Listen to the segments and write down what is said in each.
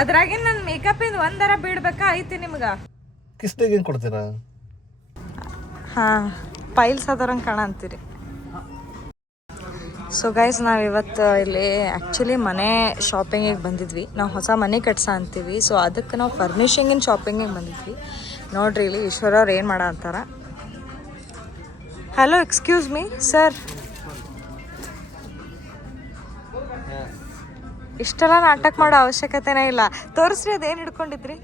ಅದ್ರಾಗೆ ನನ್ನ ಮೇಕಪ್ ಇಂದ ಒಂದರ ಬಿಡ್ಬೇಕಾ ಐತಿ ನಿಮ್ಗ ಕಿಸ್ಟಿಗೆ ಏನು ಕೊಡ್ತೀರಾ? ಹಾಂ ಪೈಲ್ಸ್ ಅದರಂಗೆ ಕಾಣಂತೀರಿ. ಸೊ ಗೈಸ್ ನಾವಿವತ್ತು ಇಲ್ಲಿ ಆ್ಯಕ್ಚುಲಿ ಮನೆ ಶಾಪಿಂಗಿಗೆ ಬಂದಿದ್ವಿ. ನಾವು ಹೊಸ ಮನೆ ಕಟ್ಸ ಅಂತೀವಿ. ಸೊ ಅದಕ್ಕೆ ನಾವು ಫರ್ನಿಷಿಂಗಿನ ಶಾಪಿಂಗಿಗೆ ಬಂದಿದ್ವಿ. ನೋಡ್ರಿ ಇಲ್ಲಿ ಈಶ್ವರ ಅವ್ರು ಏನು ಮಾಡ ಅಂತಾರ. ಹಲೋ ಎಕ್ಸ್ಕ್ಯೂಸ್ ಮೀ ಸರ್, ಇಷ್ಟೆಲ್ಲ ನಾಟಕ ಮಾಡೋ ಅವಶ್ಯಕತೆನೇ ಇಲ್ಲ. ತೋರಿಸ್ರಿ ಅದೇನು ಹಿಡ್ಕೊಂಡಿದ್ರಿ,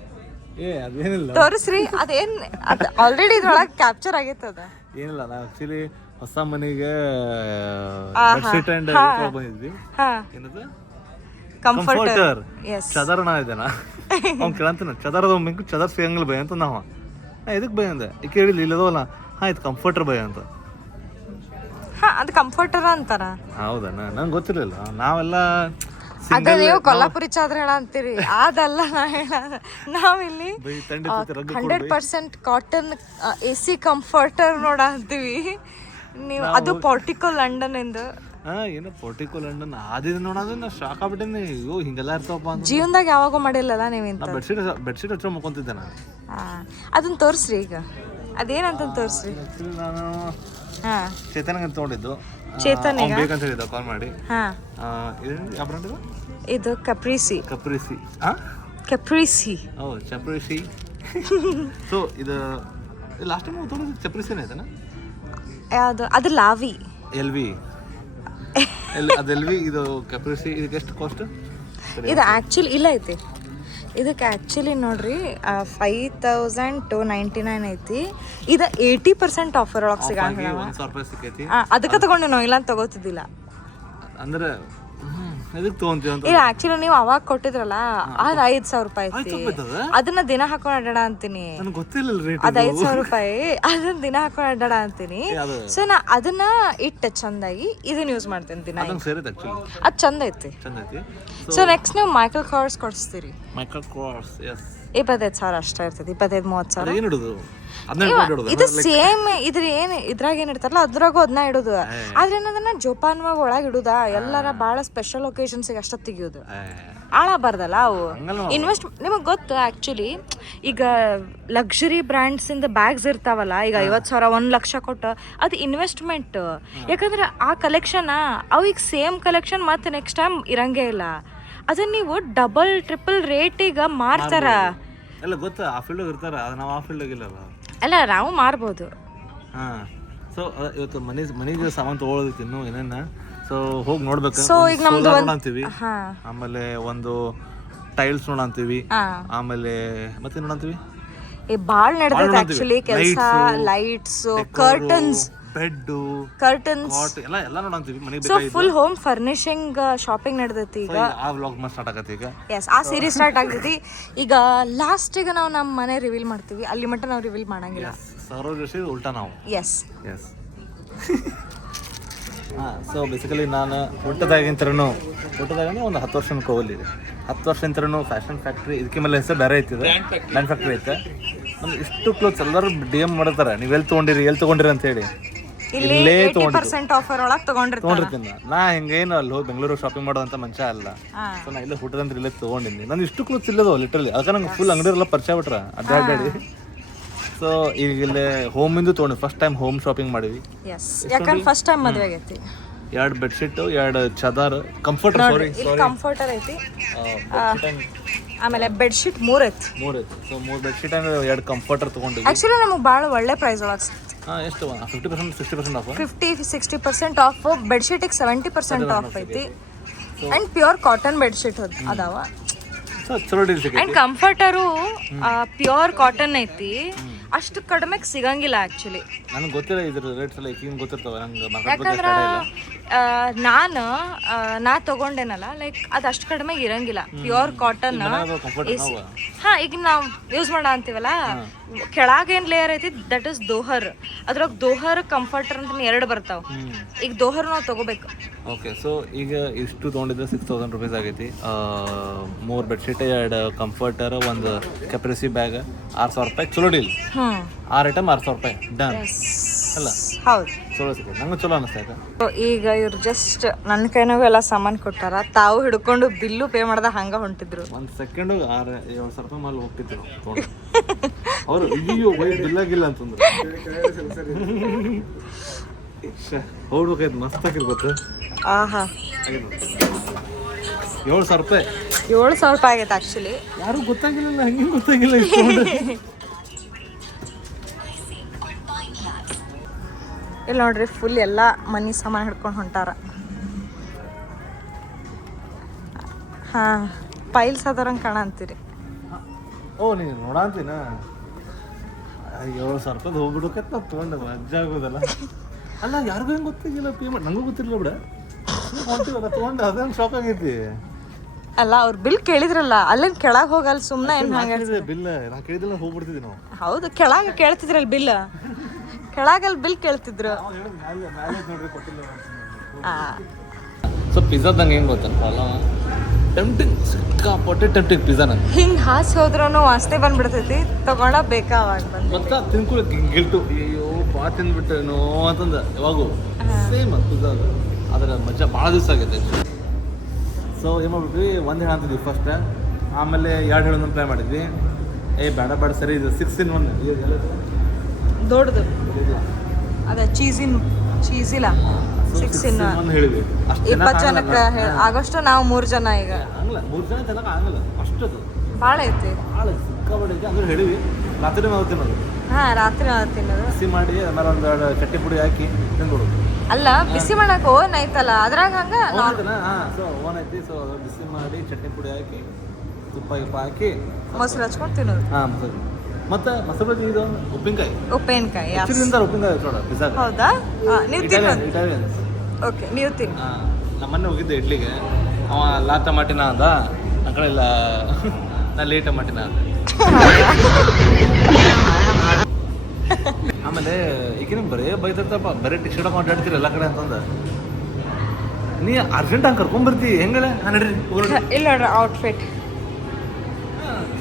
ತೋರಿಸ್ರಿ ಅದೇನು. ಅದು ಆಲ್ರೆಡಿ ಇದ್ರೊಳಗೆ ಕ್ಯಾಪ್ಚರ್ ಆಗೈತೆ. ಅದ ಏನಿಲ್ಲ, ನಾವು ಆಕ್ಚುಲಿ ಹೊಸ ಮನೆಗೆ ಬಂದಿದ್ವಿ. ಕಂಫರ್ಟರ್ ಚದರ ನಾ ಇದ್ದೇನಾ ಅವ್ನು ಕೇಳಂತಾನ ಚದರದ ಒಮ್ಮೆ ಚದರ್ ಸಿಗಂಗಿಲ್ಲ ಬೈ ಅಂತ ನಾವು ಇದಕ್ಕೆ ಬೈ ಅಂದೆ ಈ ಕೇಳಿಲ್ಲ ಇಲ್ಲದವಲ್ಲ. ಹಾಂ ಇದು ಕಂಫರ್ಟರ್ ಬೈ ಅಂತ. ಹಾಂ ಅದು ಕಂಫರ್ಟರ್ ಅಂತಾರ. ಹೌದಣ್ಣ, ನಂಗೆ ಗೊತ್ತಿರಲಿಲ್ಲ. ನಾವೆಲ್ಲ ಅದ ನೀವು ಕೊಲ್ಲಾಪುರಿ ಚಾದ್ರ ಹೇಳ ಅಂತೀರಿ, ಅದಲ್ಲ ನಾ ಹೇಳ. ನಾವಿಲ್ಲಿ 100% ಕಾಟನ್ AC ಕಂಫರ್ಟರ್ ನೋಡ ಅಂತೀವಿ. ನೀವು ಅದು ಪೋರ್ಟಿಕೋ ಲಂಡನ್ ಇಂದ. ಏನೋ ಪೋರ್ಟಿಕೋ ಲಂಡನ್ ಆದಿನ ನೋಡೋದು ನಾ ಶಾಕ್ ಆಗ್ಬಿಟ್ಟೇನಿ. ಅಯ್ಯೋ ಹಿಂಗೆಲ್ಲ ಇರ್ತಾವಪ್ಪ ಅಂತ ಜೀವನದಾಗ ಯಾವಾಗೂ ಮಾಡಿಲ್ಲಲ್ಲ ನೀವು ಇಂತ. ಬೆಡ್ಶೀಟ್ ಹಚ್ಚೋ ಮಕ್ಕೊಂತಿದ್ದೆ ನಾನು. ಅದನ್ನ ತೋರಿಸ್ರಿ ಈಗ, ಅದೇನಂತ ತೋರಿಸ್ರಿ. ನಾನು ಚೇತನ್ಗೆ ತೊಗೊಂಡಿದ್ದು. ಚೇತನ್ ಬೇಕಂತ ಹೇಳಿದ್ದ ಕಾಲ್ ಮಾಡಿ. ಯಾವ ಬ್ರಾಂಡ್ ಇದು? ಇದು ಕಪ್ರಿಸಿ. ಕಪ್ರಿಸಿ ಹೌದು ಚಪ್ರಿಸಿ. ಸೊ ಇದು ಲಾಸ್ಟ್ ಟೈಮ್ ತೊಗೊಂಡಿದ್ದು ಚಪ್ರಿಸಿನೇ ಆಯ್ತಾನ? ಯಾವುದು ಅದು? ಲಾವಿ LV. ಅದು LV, ಇದು ಕಪ್ರಿಸಿ. ಇದಕ್ಕೆ ಎಷ್ಟು ಕಾಸ್ಟ್? ಇದು ಆ್ಯಕ್ಚುಲಿ ಇಲ್ಲ ಐತಿ. ಇದಕ್ಕೆ ಆ್ಯಕ್ಚುಲಿ ನೋಡ್ರಿ 5299 ಐತಿ. ಇದು 80% ಆಫರ್ ಒಳಗೆ ಸಿಗಂಗಿಲ್ಲ. ಅದಕ್ಕೆ ತಗೊಂಡು ನಾವು ಇಲ್ಲ ತಗೋತಿದ್ದಿಲ್ಲ. ಅಂದ್ರೆ ಇದಕ್ಕೆ ತಗೊಂತೀವಿ ಅಂತ. ಇಲ್ಲ ಆ್ಯಕ್ಚುಲಿ ನೀವು ಅವಾಗ ಕೊಟ್ಟಿದ್ರಲ್ಲ ಅದು 5,000 ರೂಪಾಯಿ ಐತಿ. ಅದನ್ನ ದಿನ ಹಾಕೊಂಡು ಅಡ್ಡಾಡ ಅಂತೀನಿ. ಗೊತ್ತಿಲ್ಲ ಅದು 5,000 ರೂಪಾಯಿ. ಅದನ್ನ ದಿನ ಹಾಕೊಂಡು ಅಡ್ಡಾಡ ಅಂತೀನಿ. ಸೊ ನಾ ಅದನ್ನ ಇಟ್ಟು ಚಂದಾಗಿ ಇದನ್ನ ಯೂಸ್ ಮಾಡ್ತೀನಿ ದಿನ. ಅದು ಚಂದ ಐತಿ. ಸೊ ನೆಕ್ಸ್ಟ್ ನೀವು ಮೈಕಲ್ ಕಾರ್ಸ್ ಕೊಡಿಸ್ತೀರಿ. 25,000 ಅಷ್ಟೇ ಇರ್ತದೆ. 25-30,000 ಇದು ಸೇಮ್. ಇದ್ರಾಗ ಏನ್ ಇಡ್ತಾರಲ್ಲ ಅದ್ರಾಗೂ ಅದನ್ನ ಇಡೋದು. ಆದ್ರೆ ಏನದನ್ನ ಜೋಪಾನವಾಗಿ ಒಳಗೆ ಇಡುದ ಎಲ್ಲಾರ ಭಾಳ ಸ್ಪೆಷಲ್ ಒಕೇಶನ್ಸಿಗೆ ಅಷ್ಟ ತೆಗಿಯೋದು. ಆಳಬಾರ್ದಲ್ಲ ಅವು. ಇನ್ವೆಸ್ಟ್ ನಿಮಗೆ ಗೊತ್ತು ಆ್ಯಕ್ಚುಲಿ ಈಗ ಲಕ್ಸುರಿ ಬ್ರ್ಯಾಂಡ್ಸ್ ಇಂದ ಬ್ಯಾಗ್ಸ್ ಇರ್ತಾವಲ್ಲ, ಈಗ 50,000 1 ಲಕ್ಷ ಕೊಟ್ಟು ಅದು ಇನ್ವೆಸ್ಟ್ಮೆಂಟ್. ಯಾಕಂದ್ರೆ ಆ ಕಲೆಕ್ಷನ್ ಅವಿಗೆ ಸೇಮ್ ಕಲೆಕ್ಷನ್ ಮತ್ತೆ ನೆಕ್ಸ್ಟ್ ಟೈಮ್ ಇರಂಗೇ ಇಲ್ಲ. ಅದನ್ನ ನೀವು ಡಬಲ್ ಟ್ರಿಪಲ್ ರೇಟಿಗೆ ಮಾರ್ತಾರ. ಎಲ್ಲ ಗೊತ್ತಾ, ಆ ಫೀಲ್ಡ್ ಇರ್ತಾರ. ನಾವು ಆ ಫೀಲ್ಡ್ ಇಲ್ಲಲ್ಲ. ಅಲ್ಲ ನಾವು ಮಾರ್ಬೋದು. ಹಾಂ. ಸೊ ಇವತ್ತು ಮನೆಗೆ ಸಾಮಾನು ತೊಗೊಳೋದಕ್ಕೆ ಇನ್ನೂ ಏನೇನ. ಸೊ ಹೋಗಿ ನೋಡ್ಬೇಕು. ಸೊ ಈಗ ನಮ್ದು ನೋಡಂತೀವಿ, ಆಮೇಲೆ ಒಂದು ಟೈಲ್ಸ್ ನೋಡಂತೀವಿ, ಆಮೇಲೆ ಮತ್ತೆ ನೋಡಂತೀವಿ ಭಾಳ ನಡೆದೈತೆ ಆ್ಯಕ್ಚುಲಿ ಕೆಲಸ. ಲೈಟ್ಸ್, ಕರ್ಟನ್ಸ್, ಬೆಡ್ಡು, ಕರ್ಟನ್ಸ್ ಎಲ್ಲ ನೋಡಂತೀವಿ. ಮನೆಗೆ so full home furnishing shopping ನಡೆದೈತಿ ಈಗ. ಆ ವ್ಲಾಗ್ ಮಸ್ತ್ ಸ್ಟಾರ್ಟ್ ಆಗತ್ತೆ ಈಗ. ಎಸ್, ಆ ಸೀರೀಸ್ ಸ್ಟಾರ್ಟ್ ಆಗ್ತೈತಿ ಈಗ. ಲಾಸ್ಟಿಗೆ ನಾವು ನಮ್ಮ ಮನೆ ರಿವೀಲ್ ಮಾಡ್ತೀವಿ. ಅಲ್ಲಿ ಮಟ್ಟ ನಾವು ರಿವೀಲ್ ಮಾಡಂಗಿಲ್ಲ. ಸರೋಜ ಉಲ್ಟಾ ನಾವು. ಎಸ್. ಸೊ ಬೇಸಿಕಲಿ ನಾನು ಹುಟ್ಟದಾಗಿಂತರೂ ಒಂದು 10 ವರ್ಷ ಹೋಗಲಿದೆ. 10 ವರ್ಷ ಇಂತರೂ ಫ್ಯಾಷನ್ ಫ್ಯಾಕ್ಟ್ರಿ, ಇದಕ್ಕೆ ಮೇಲೆ ಹೆಸರು ಬೇರೆ ಐತಿದೆ, ಲ್ಯಾಂಡ್ ಫ್ಯಾಕ್ಟ್ರಿ ಐತೆ. ನಮ್ಗೆ ಇಷ್ಟು ಕ್ಲೋತ್ಸ್ ಎಲ್ಲರೂ DM ಮಾಡ್ತಾರೆ, ನೀವು ಎಲ್ಲಿ ತೊಗೊಂಡಿರಿ ಅಂತ ಹೇಳಿ. ಇಲ್ಲೇ 80% ಆಫರ್ ಒಳಗೆ ತೊಗೊಂಡಿರ್ತೀನಿ. ನಾ ಹಿಂಗೇನು ಅಲ್ಲಿ ಹೋಗಿ ಬೆಂಗಳೂರು ಶಾಪಿಂಗ್ ಮಾಡೋದಂತ ಮನುಷ್ಯ ಅಲ್ಲ. ಸೊ ನಾ ಇಲ್ಲೇ ಹುಟ್ಟದಂದ್ರೆ ಇಲ್ಲೇ ತೊಗೊಂಡಿನಿ. ನಾನು ಇಷ್ಟು ಕ್ಲೋತ್ಸ್ ಇಲ್ಲದೋ ಲಿಟ್ರಲಿ. ಅದಕ್ಕೆ ನಂಗೆ ಫುಲ್ ಅಂಗಡಿರೆಲ್ಲ ಪರಿಚಯ ಬಿಟ್ರ ಅಡ್ಡಾಡಿ. ಸೊ ಈಗ ಇಲ್ಲೇ ಹೋಮಿಂದು ತೊಗೊಂಡು ಫಸ್ಟ್ ಟೈಮ್ ಹೋಮ್ ಶಾಪಿಂಗ್ ಮಾಡಿವಿ. ಯಾಕಂದ್ರೆ ಫಸ್ಟ್ ಟೈಮ್ ಮದುವೆ ಆಗೈತಿ. 2 ಬೆಡ್ಶೀಟ್, 2 ಚದರ್, ಕಂಫರ್ಟರ್. ಕಂಫರ್ಟರ್ ಐತಿ. ಆಮೇಲೆ ಬೆಡ್ಶೀಟ್ 3 ಐತಿ. ಸೊ 3 ಬೆಡ್ಶೀಟ್ ಅಂದ್ರೆ 2 ಕಂಫರ್ಟರ್ ತೊಗೊಂಡಿವಿ. ಆ್ಯಕ್ಚುಲಿ ನಮಗೆ ಭಾಳ ಒಳ್ಳೆ ಪ್ರೈಸ್ ಒಳಗೆ ಸಿಕ್ತು. ಎಷ್ಟು 50% 60% ಆಫ್? 50-60% ಆಫ್. ಬೆಡ್ಶೀಟಿಗೆ 70% ಆಫ್ ಐತಿ. ಆ್ಯಂಡ್ ಪ್ಯೂರ್ ಕಾಟನ್ ಬೆಡ್ಶೀಟ್ ಅದಾವ. ಆ್ಯಂಡ್ ಕಂಫರ್ಟರು ಪ್ಯೂರ್ ಕಾಟನ್ ಐತಿ. ಅಷ್ಟು ಕಡಿಮೆಗೆ ಸಿಗಂಗಿಲ್ಲ ಆ್ಯಕ್ಚುಲಿ. ನನಗೆ ಗೊತ್ತಿಲ್ಲ ಇದ್ರ ರೇಟ್ಸ್ ಎಲ್ಲ ಈಗ ಗೊತ್ತಿರ್ತಾವೆ ನಂಗೆ. ಯಾಕಂದ್ರೆ ನಾ ತಗೊಂಡೇನಲ್ಲ, ಲೈಕ್ ಅದು ಅಷ್ಟು ಕಡಿಮೆಗೆ ಇರಂಗಿಲ್ಲ. Pure cotton. ಹಾಂ, ಈಗ ನಾವು ಯೂಸ್ ಮಾಡೋ ಅಂತೀವಲ್ಲ, ಕೆಳಗೇನು ಲೇಯರ್ ಐತಿ ದಟ್ ಇಸ್ ದೋಹರ್. ಅದ್ರಾಗ ದೋಹರ್ ಕಂಫರ್ಟರ್ ಅಂತ 2 ಬರ್ತಾವ. ಈಗ ದೋಹರ್ ನಾವು ತಗೋಬೇಕು. ಓಕೆ. ಸೊ ಈಗ ಇಷ್ಟು ತೊಗೊಂಡಿದ್ರೆ 6,000 ರೂಪೀಸ್ ಆಗೈತಿ. 3 ಬೆಡ್ಶೀಟ್, 2 ಕಂಫರ್ಟರ್, 1 ಕೆಪ್ರಿಸಿ ಬ್ಯಾಗ್, 6,000 ರೂಪಾಯಿ. ಚಲೋ ಡೀಲ್. 6 ಐಟಮ್ 6,000 ರೂಪಾಯಿ ಡನ್ ಅಲ್ಲ? ಹೌದು. ಚಲೋ ಸಿಕ್ಕೈತೆ, ನಂಗೆ ಚಲೋ ಅನಿಸ್ತೈತೆ. ಈಗ ಇವ್ರು ಜಸ್ಟ್ ನನ್ನ ಕೈನಾಗೂ ಎಲ್ಲ ಸಾಮಾನು ಕೊಟ್ಟಾರ, ತಾವು ಹಿಡ್ಕೊಂಡು ಬಿಲ್ಲು ಪೇ ಮಾಡ್ದ ಹಂಗ ಹೊಂಟಿದ್ರು. ಒಂದು ಸೆಕೆಂಡು 6-7 ಸಾವಿರ ರೂಪಾಯಿ ಮೇಲೆ ಹೋಗ್ತಿದ್ರು ತೊಗೊಂಡು. ಅವರು ಇದೆಯೋ ಬೈ ಬಿಲ್ಲಾಗಿಲ್ಲ ಅಂತಂದ್ರು. ಹೋಗ್ಬೇಕಾಯ್ತು, ಮಸ್ತ್ ಹಾಕಿರ್ ಗೊತ್ತು. ಆಹಾ, 7,000 ರೂಪಾಯಿ. 7,000 ರೂಪಾಯಿ ಆಗೈತೆ ಆ್ಯಕ್ಚುಲಿ. ಯಾರು ಗೊತ್ತಾಗಿಲ್ಲ, ಹಂಗೆ ಗೊತ್ತಾಗಿಲ್ಲ. ಇಷ್ಟು ಇಲ್ಲಿ ನೋಡ್ರಿ ಫುಲ್ ಎಲ್ಲ ಮನಿ ಸಾಮಾನು ಹಿಡ್ಕೊಂಡು ಹೊಂಟಾರ. ಹಾಂ, ಪೈಲ್ಸ್ ಅದರಂಗೆ ಕಾಣಂತೀರಿ. ಓ, ನೀನು ನೋಡಂತೀನ 7,000 ರೂಪಾಯಿ ಹೋಗ್ಬಿಡ್ಬೇಕತ್ ನಾವು ತೊಗೊಂಡು ಮಜ್ಜಾ ಆಗೋದಲ್ಲ. ಅಲ್ಲ, ಯಾರಿಗೂ ಹೆಂಗೆ ಗೊತ್ತಾಗಿಲ್ಲ, ಪೇಮೆಂಟ್ ನನಗೂ ಗೊತ್ತಿರಲಿಲ್ಲ ಬಿಡ. ಹೊಂಟಿವಲ್ಲ ತೊಗೊಂಡು ಅದಂಗೆ ಶಾಕ್ ಆಗೈತಿ. ಅಲ್ಲ, ಅವ್ರು ಬಿಲ್ ಕೇಳಿದ್ರಲ್ಲ, ಅಲ್ಲೇನು ಕೆಳಗೆ ಹೋಗಲ್ಲ ಸುಮ್ಮನೆ ಏನು ಹಂಗೆ ಬಿಲ್ ನಾ ಕೇಳಿದಿಲ್ಲ, ಹೋಗ್ಬಿಡ್ತಿದ್ವಿ ನಾವು. ಹೌದು, ಕೆಳಗೆ ಕೇಳ್ತಿದ್ರಲ್ಲ ಬಿಲ್, ಕೆಳಗಲ್ಲಿ ಬಿಲ್ ಕೇಳ್ತಿದ್ರು. ಸೊ ಪಿಜ್ಜಾದಂಗೆ ಹೆಂಗೆ ಗೊತ್ತಲ್ಲ, ಟೆಂಪ್ಟಿಂಗ್, ಸಿಕ್ಕಾಪಟ್ಟೆ ಟೆಂಪ್ಟಿಂಗ್ ಪಿಜ್ಜಾ. ನಂಗೆ ಹಿಂಗೆ ಹಾಸಿ ಹೋದ್ರೂ ವಾಸನೆ ಬಂದ್ಬಿಡ್ತೈತಿ, ತಗೊಳ ಬೇಕಾ ಅವಾಗ ಬಂದು. ಮತ್ತೆ ತಿನ್ಕೊಳಕ್ಕೆ ಗಿಲ್ಟು, ಅಯ್ಯೋ ಬಾ ತಿಂದ್ಬಿಟ್ಟೇನೋ ಅಂತಂದ. ಯಾವಾಗೂ ಸೇಮ್ ಪಿಜ್ಜಾ ಅದು, ಅದರ ಮಜಾ ಭಾಳ ದಿವಸ ಆಗೈತೆ. ಸೊ ಏನು ಮಾಡ್ಬಿಟ್ವಿ, ಒಂದು ಹೇಳು ಅಂತಿದ್ವಿ ಫಸ್ಟ್, ಆಮೇಲೆ 2 ಹೇಳೋದನ್ನು ಟ್ರೈ ಮಾಡಿದ್ವಿ. ಬೇಡ ಬೇಡ ಸರಿ, ಇದು 6 in 1 ದೊಡ್ಡದು ಅದ ಚೀಸಿಲ್ಲ 6 in 1 ಹೇಳಿದ್ವಿ. 20 ಜನಕ್ಕೆ ಆಗಷ್ಟು ನಾವು 3 ಜನ. ಈಗ ಆಗಲ್ಲ, 3 ಜನ ತಿನ್ನಕ್ಕೆ ಆಗಲ್ಲ, ಅಷ್ಟದು ಭಾಳ ಐತಿ, ಭಾಳ ಸಿಕ್ಕಾಪಟ್ಟೈತಿ. ಅಂದ್ರೆ ಹೇಳಿವಿ, ರಾತ್ರಿ ನಾವು ತಿನ್ನೋದು. ಹಾಂ, ರಾತ್ರಿ ತಿನ್ನೋದು. ಬಿಸಿ ಮಾಡಿ ಆಮೇಲೆ ಒಂದು ಚಟ್ನಿ ಪುಡಿ ಹಾಕಿ ತಿಂದ್ಬಿಡೋದು. ಅಲ್ಲ, ಬಿಸಿ ಮಾಡಕ್ಕೆ ಓನ್ ಐತಲ್ಲ, ಅದ್ರಾಗ ಹಂಗೆ. ಹಾಂ, ಸೊ ಓನ್ ಐತಿ. ಸೊ ಬಿಸಿ ಮಾಡಿ ಚಟ್ನಿ ಪುಡಿ ಹಾಕಿ ತುಪ್ಪ ಹಾಕಿ ಮೊಸರು ಹಚ್ಕೊಂಡು ತಿನ್ನೋದು. ಹಾಂ, ಮೊಸರು. ಮತ್ತೆ ಮೊಸರು ಬಜ್ಜಿ, ಇದು ಉಪ್ಪಿನಕಾಯಿ. ಉಪ್ಪಿನಕಾಯಿ ಉಪ್ಪಿನಕಾಯಿ ನೋಡ ಪಿಜ್ಜಾ. ಹೌದಾ? ನೀವು ತಿನ್ನೋದು. ಇಟಾಲಿಯನ್ಸ್. ಓಕೆ, ನೀವು ತಿನ್ನಿ. ಹಾಂ, ನಮ್ಮ ಮೊನ್ನೆ ಹೋಗಿದ್ದೆ ಇಡ್ಲಿಗೆ. ಅವ ಲಾ ಟಮಾಟಿನ ಅಂದ, ಆ ಕಡೆ ಇಲ್ಲ ನಾ ಲೇ ಟಮಾಟಿನ ಅಂದ. ಆಮೇಲೆ ಈಗಿನ ಬರೇ ಬೈತಪ್ಪ, ಬರೀ ಟಿ ಶರ್ಟ್ ಮಾತಾಡ್ತೀರಿ ಎಲ್ಲ ಕಡೆ ಅಂತಂದ. ನೀ ಅರ್ಜೆಂಟ್ ಹಂಗೆ ಕರ್ಕೊಂಡ್ಬರ್ತಿ ಹೆಂಗಳೆ? ನಡ್ರಿ ಇಲ್ಲ ನೋಡ್ರಿ, ಔಟ್ಫಿಟ್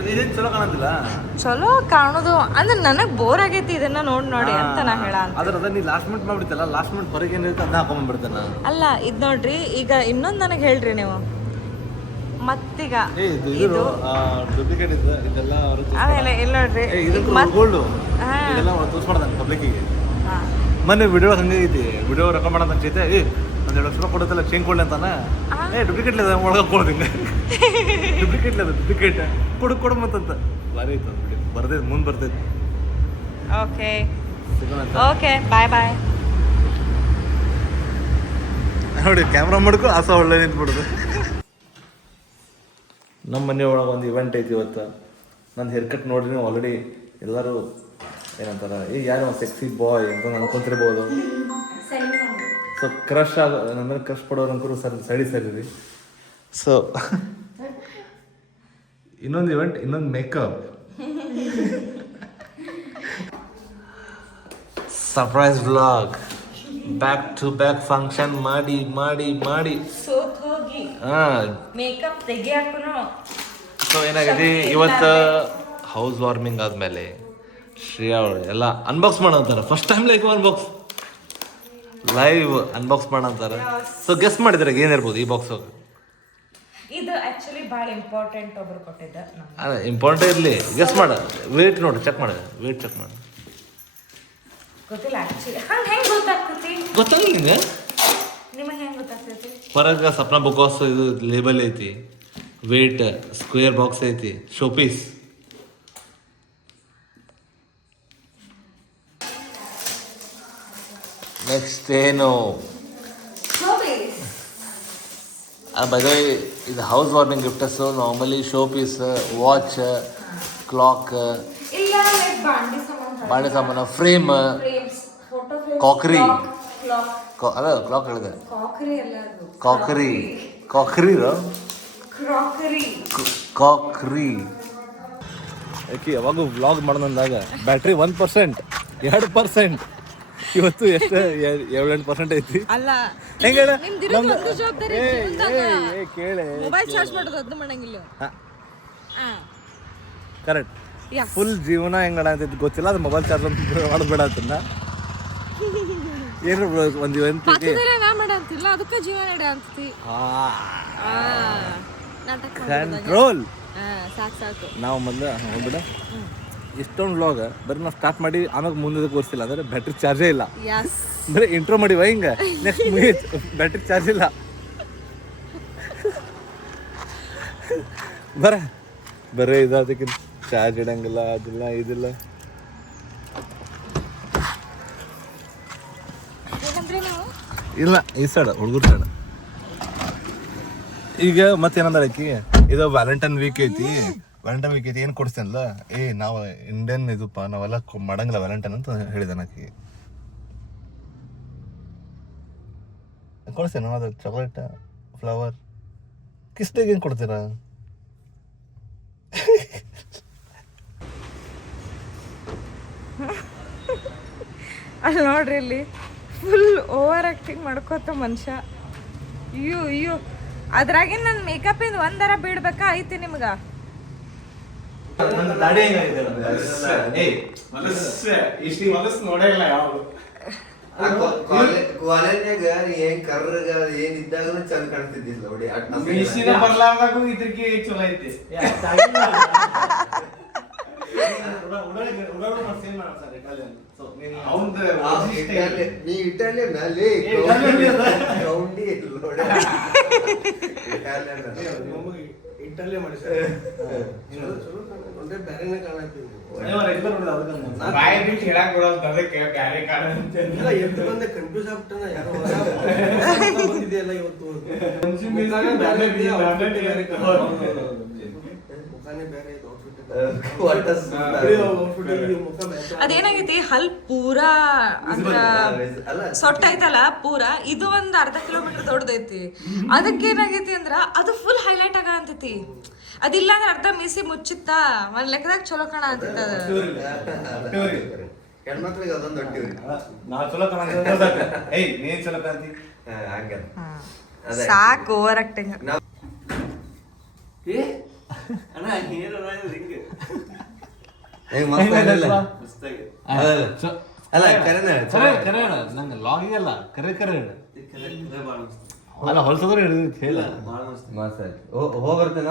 ಇದೇನು ಚಲೋ ಕಾಣಂತಿಲ್ಲ. ಚಲೋ ಕಾಣೋದು ಅಂದ್ರೆ ನನಗೆ ಬೋರ್ ಆಗೈತಿ ಇದನ್ನ ನೋಡಿ ಅಂತ ನಾ ಹೇಳ. ಅದ ನೀ ಲಾಸ್ಟ್ ಮಿನಿಟ್ ಮಾಡ್ಬಿಡ್ತಲ್ಲ, ಲಾಸ್ಟ್ ಮಿನಿಟ್ ಹೊರಗೆ ಏನಿರುತ್ತೆ ಅದನ್ನ ಹಾಕೊಂಡ್ಬಿಡ್ತಾನ. ಅಲ್ಲ, ಇದು ನೋಡ್ರಿ, ಈಗ ಇನ್ನೊಂದು ನನಗೆ ಹೇಳ್ರಿ ನೀವು. ಮತ್ತೀಗ ಇದು ಡೂಪ್ಲಿಕೇಟ್ ಇದೆಲ್ಲ ಆಮೇಲೆ ಇಲ್ಲ ನೋಡ್ರಿ, ಗೋಲ್ಡು ಇದೆಲ್ಲ ತೋರಿಸ್ಬಾರ್ದು ಪಬ್ಲಿಕ್ಕಿಗೆ. ಮೊನ್ನೆ ವಿಡಿಯೋ ಹಂಗೈತಿ, ವಿಡಿಯೋ ರೆಕಾರ್ಡ್ ಮಾಡೋದು ಅನ್ಸೈತೆ. ಒಂದು 2 ಲಕ್ಷ ರೂಪಾಯಿ ಕೊಡುತ್ತಲ್ಲ, ಚೇಂಜ್ ಕೊಡ್ಲಿ ಅಂತಾನೆ. ಡೂಪ್ಲಿಕೇಟ್ ಇಲ್ಲ, ಒಳಗೆ ಕೊಡೋದಿಂಗ ಡೂಪ್ಲಿಕೇಟ್ ಇಲ್ಲ, ಡೂಪ್ಲಿಕೇಟ್ ಕೊಡು ಮತ್ತಂತ. ಭಾರಿ ಐತೆ ಅದು, ಬರ್ತೈತೆ, ಮುಂದೆ ಬರ್ತೈತೆ. ಓಕೆ ಓಕೆ, ಬಾಯ್ ಬಾಯ್. ನೋಡಿ, ಕ್ಯಾಮ್ರಾ ಮಾಡ್ಕೊ, ಆಸ ಒಳ್ಳೆ ನಿಂತ್ಬಿಡೋದು. ನಮ್ಮ ಮನೆಯೊಳಗೆ ಒಂದು ಇವೆಂಟ್ ಐತಿ ಇವತ್ತು. ನನ್ನ ಹೇರ್ ಕಟ್ ನೋಡ್ರಿ ನೀವು ಆಲ್ರೆಡಿ ಎಲ್ಲರೂ ಏನಂತಾರೆ, ಯಾರು ಸೆಕ್ಸಿ ಬಾಯ್ ಅಂತ ಅನ್ಕೊಂತಿರ್ಬೋದು. ಸೊ ಕ್ರಶ್ ನನ್ನ ಮೇಲೆ ಕ್ರಶ್ ಪಡೋರು ಅಂಕರು ಸರಿ ರೀ. ಸೊ ಇನ್ನೊಂದು ಇವೆಂಟ್, ಇನ್ನೊಂದು makeup surprise vlog, back to back function ಮಾಡಿ ಮಾಡಿ ಮಾಡಿ ಮೇಕಪ್ ತೆಗಿಯಾಕನು. ಸೊ ಏನಾಗಿದೆ ಇವತ್ತು, ಹೌಸ್ ವಾರ್ಮಿಂಗ್ ಆದಮೇಲೆ ಶ್ರೇಯಾ ಅವಳು ಎಲ್ಲ ಅನ್ಬಾಕ್ಸ್ ಮಾಡಂತಾರೆ. First time like live unbox ಮಾಡಂತಾರೆ. ಸೊ ಗೆಸ್ ಮಾಡಿದ್ರೆ ಏನಿರ್ಬೋದು ಈ ಬಾಕ್ಸ್? ಇದು ಆಕ್ಚುಲಿ ಭಾಳ ಇಂಪಾರ್ಟೆಂಟ್ ಒಬ್ರು ಕೊಟ್ಟಿದ್ದ. ಇಂಪಾರ್ಟೆಂಟ್ ಇರಲಿ, ಗೆಸ್ ಮಾಡ. ವೇಟ್ ನೋಡಿ, ಚೆಕ್ ಮಾಡಿ, ವೇಟ್ ಚೆಕ್ ಮಾಡಿ. ಗೊತ್ತಿಲ್ಲ ಆಕ್ಚುಲಿ, ಹಂಗೆ ಹೆಂಗೆ ಗೊತ್ತಾಗ್ತೈತಿ? ಗೊತ್ತಾಗಲ್ಲ ನಿಂಗೆ? ನಿಮಗೆ ಹೆಂಗೆ ಗೊತ್ತಾಗ್ತೈತಿ? ಹೊರಗೆ ಸಪ್ನ ಬುಕಾಸ್ ಇದು ಲೇಬಲ್ ಐತಿ, ವೇಟ್ ಸ್ಕ್ವೇರ್ ಬಾಕ್ಸ್ ಐತಿ, ಶೋಪೀಸ್. ನೆಕ್ಸ್ಟ್ ಏನು? ಬೈ ಇದು house warming gifts. Normally showpiece, watch, clock, ಬಾಂಡೆ ಸಾಮಾನು, ಫ್ರೇಮ್, ಕಾಕ್ರಿ. ಅದ ಕ್ಲಾಕ್ ಹೇಳಿದೆ, ಕಾಕ್ರಿ ಯಾಕೆ ಯಾವಾಗೂ ವ್ಲಾಗ್ ಮಾಡೋದಂದಾಗ ಬ್ಯಾಟ್ರಿ 1%, 2%. ಇವತ್ತು ಎಷ್ಟು 7-8% ಐತಿ. ಅಲ್ಲ ಹೆಂಗೆ ಕೇಳಿ, ಮೊಬೈಲ್ ಚಾರ್ಜ್ ಮಾಡೋದು ಅದನ್ನ ಮಾಡಂಗಿಲ್ಲ. ಕರೆಕ್ಟ್. ಫುಲ್ ಜೀವನ ಹೆಂಗಡ ಅಂತೈತಿ ಗೊತ್ತಿಲ್ಲ, ಅದು ಮೊಬೈಲ್ ಚಾರ್ಜ್ ಮಾಡೋದು ಬೇಡ ಅಂತಂದ. ಏನು ಒಂದು ಇವೆಂಟಿಗೆ ನಾ ಮಾಡ ಅಂತಿಲ್ಲ ಅದಕ್ಕೆ ಜೀವ ನಡೆ ಅಂತೀವಿ. ನಾಟಕ ಕಂಟ್ರೋಲ್. ಸಾಕು ಸಾಕು. ನಾವು ಮೊದಲು ಹೋಗ್ಬಿಡ ಇಷ್ಟೊಂದು ವ್ಲಾಗ್ ಬರೀ ನಾವು ಸ್ಟಾರ್ಟ್ ಮಾಡಿ ಆಮೇಲೆ ಮುಂದೆ ತೋರಿಸಿಲ್ಲ ಅಂದರೆ ಬ್ಯಾಟ್ರಿ ಚಾರ್ಜೇ ಇಲ್ಲ. ಬರೀ ಇಂಟ್ರೋ ಮಾಡಿವ ಹಿಂಗೆ ನೆಕ್ಸ್ಟ್ ಮುಗೀತು ಬ್ಯಾಟ್ರಿ ಚಾರ್ಜ್ ಇಲ್ಲ. ಬರೇ ಇದಕ್ಕಿಂತ ಚಾರ್ಜ್ ಇಡಂಗಿಲ್ಲ ಅದಿಲ್ಲ ಇದಿಲ್ಲ. ಇಲ್ಲ ಈ ಸೈಡ್ ಹುಡುಗರು ಸೈಡ್. ಈಗ ಮತ್ತೇನಂದ್ರೆ ಆಕಿ ಇದು ವ್ಯಾಲೆಂಟೈನ್ ವೀಕ್ ಐತಿ ಏನು ಕೊಡಿಸ್ತೇನಲ್ಲ ನಾವು ಇಂಡಿಯನ್ ಇದಪ್ಪ ನಾವೆಲ್ಲ ಮಾಡಂಗಿಲ್ಲ ವ್ಯಾಲೆಂಟೈನ್ ಅಂತ ಹೇಳಿದೆ ಆಕಿ. ಕೊಡಿಸ್ತೇನೆ ಅದು ಚಾಕ್ಲೇಟ್ ಫ್ಲವರ್ ಕಿಸ್ಟಾಗ ಏನು ಕೊಡ್ತೀರಾ? ಅಲ್ಲಿ ನೋಡ್ರಿ ಇಲ್ಲಿ ಫುಲ್ ಓವರ್ ಆಕ್ಟಿಂಗ್ ಮಾಡ್ಕೋತ ಮನುಷ್ಯ. ಅಯ್ಯೋ ಅದ್ರಾಗಿನ ನನ್ನ ಮೇಕಪ್ ಇಂದ ಒಂದರ ಬಿಡ್ಬೇಕಾ ಐತಿ ನಿಮ್ಗ? ಕಾಲೇಜ್ನಾಗ ಏನ್ ಕರ್ರಗ ಏನ್ ಇದ್ದಾಗನು ಚಂದ ಕಾಣ್ತಿದ್ದಿಲ್ಲ ನೋಡಿ. ಚಲೋ ಐತಿ. ನೀ ಇಟಾಲಿಯನ್ ಅಲ್ಲಿ ಇಟಾಲಿಯನ್ ಮಾಡಿ ಬೇರೆನೇ ಕಾಣತ್ತೀವಿ. ಕನ್ಫ್ಯೂಸ್ ಆಗ್ಬಿಟ್ಟನ ಯಾರೋ ಬಂದಿದೆಯಲ್ಲ ಇವತ್ತು. ಅದೇನಾಗೈತಿ ಹಲ್ ಪೂರಾ ಅಂದ್ರ ಸೊಟ್ಟ ಐತಲ್ಲ ಪೂರಾ ಇದು ಒಂದ್ ಅರ್ಧ ಕಿಲೋಮೀಟರ್ ದೊಡ್ಡದೈತಿ. ಅದಕ್ಕೇನಾಗೈತಿ ಅಂದ್ರ ಅದು ಫುಲ್ ಹೈಲೈಟ್ ಆಗ ಅಂತೈತಿ. ಅದಿಲ್ಲ ಅಂದ್ರೆ ಅರ್ಧ ಮೀಸಿ ಮುಚ್ಚಿತ್ತ ಒಂದ್ ಲೆಕ್ಕದಾಗ ಚಲೋ ಕಾಣ ಅಂತೈತಿ. ಹೆಣ್ಮಕ್ಳಿಗೆ ಅದೊಂದು ಸಾಕು ಓವರ್ ಆಕ್ಟಿಂಗ್. ನಂಗೆ ಲಾಗಿಗಲ್ಲ ಕರೆ ಕರೆ ಅಲ್ಲ ಹೊಲ್ಸದ್ರೆ ಹಿಡಿದಿತ್ತು ಹೇಳ ಹೋಗ್ಬರ್ತೇನೆ